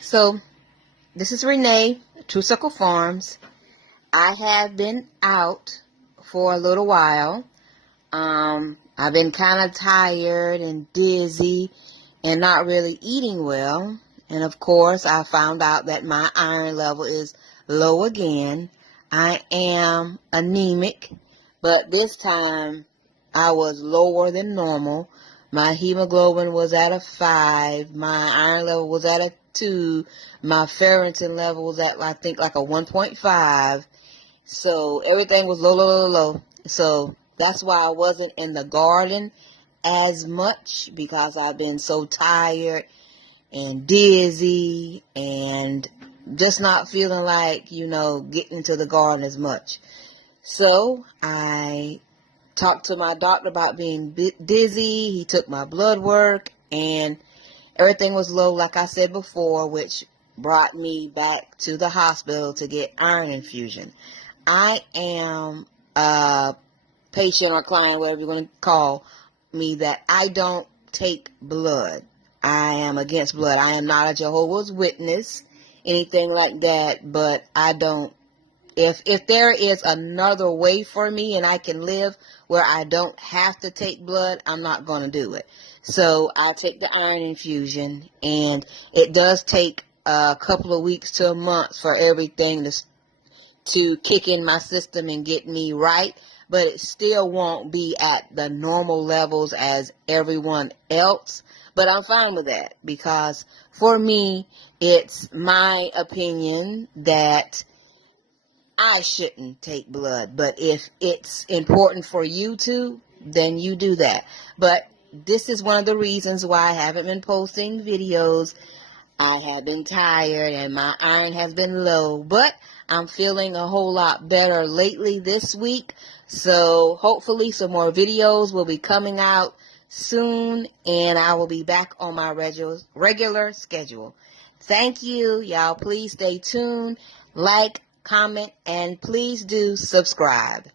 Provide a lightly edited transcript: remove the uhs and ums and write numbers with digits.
So this is Renee, True Circle Farms. I have been out for a little while. I've been kind of tired and dizzy and not really eating well. And of course, I found out that my iron level is low again. I am anemic, but this time I was lower than normal. My hemoglobin was at a 5. My iron level was at a 2. My ferritin level was at, I think, like a 1.5. So everything was low. So that's why I wasn't in the garden as much, because I've been so tired and dizzy and just not feeling like, getting into the garden as much. So I talked to my doctor about being dizzy. He took my blood work and everything was low, like I said before, which brought me back to the hospital to get iron infusion. I am a patient or client, whatever you want to call me, that I don't take blood. I am against blood. I am not a Jehovah's Witness, anything like that, but I don't. If there is another way for me and I can live where I don't have to take blood, I'm not going to do it. So I take the iron infusion, and it does take a couple of weeks to a month for everything to kick in my system and get me right, but it still won't be at the normal levels as everyone else. But I'm fine with that, because for me, it's my opinion that I shouldn't take blood. But if it's important for you to, then you do that. But this is one of the reasons why I haven't been posting videos. I have been tired and my iron has been low, but I'm feeling a whole lot better lately this week. So hopefully some more videos will be coming out soon, and I will be back on my regular schedule. Thank you. Y'all please stay tuned, like, comment, and please do subscribe.